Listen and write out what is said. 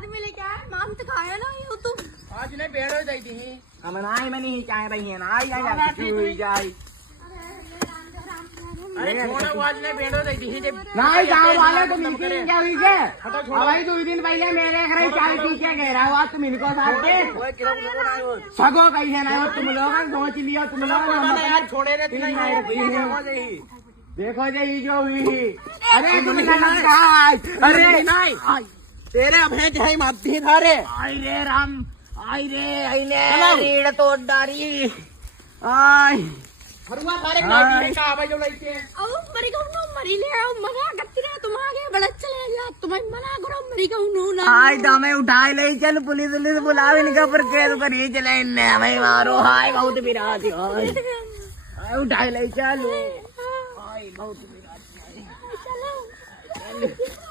आदमी लेके आया माम तो खाया ना ये तुम आज ने बेड़ो दई दी हम नाई में नहीं चाह रही है ना आई आई चुई जाई अरे छोड़ा वो आज ने बेड़ो दई दी जे नाई गांव वाले तो मिलके क्या हुई के भाई 2 दिन पहले मेरे घर चाय पी के गए रहा हुआ तुम इनको साथ दे सगो कैसे ना हो तुम लोग सोच लियो तुम लोग यार छोड़े रे तू नहीं देखो जे ये जो हुई अरे तुम अरे नहीं तेरे अब है क्या मापती थारे आई रे राम आई ले रीड़ तोड़ डारी आई हरुआ थारे नाटी का आवे जो लइके अब मरी कहूं नो मरी ले आओ मना करती रहे तुम आगे बड़ा चले जा तुम्हें मना करो मरी कहूं नो ना आई दमे उठाई ले चल पुलिस बुलाओ इनका पर केस कर ही चले इनने हमें मारो हाय बहुत बिराती हाय उठाई ले चल आई बहुत बिराती चलो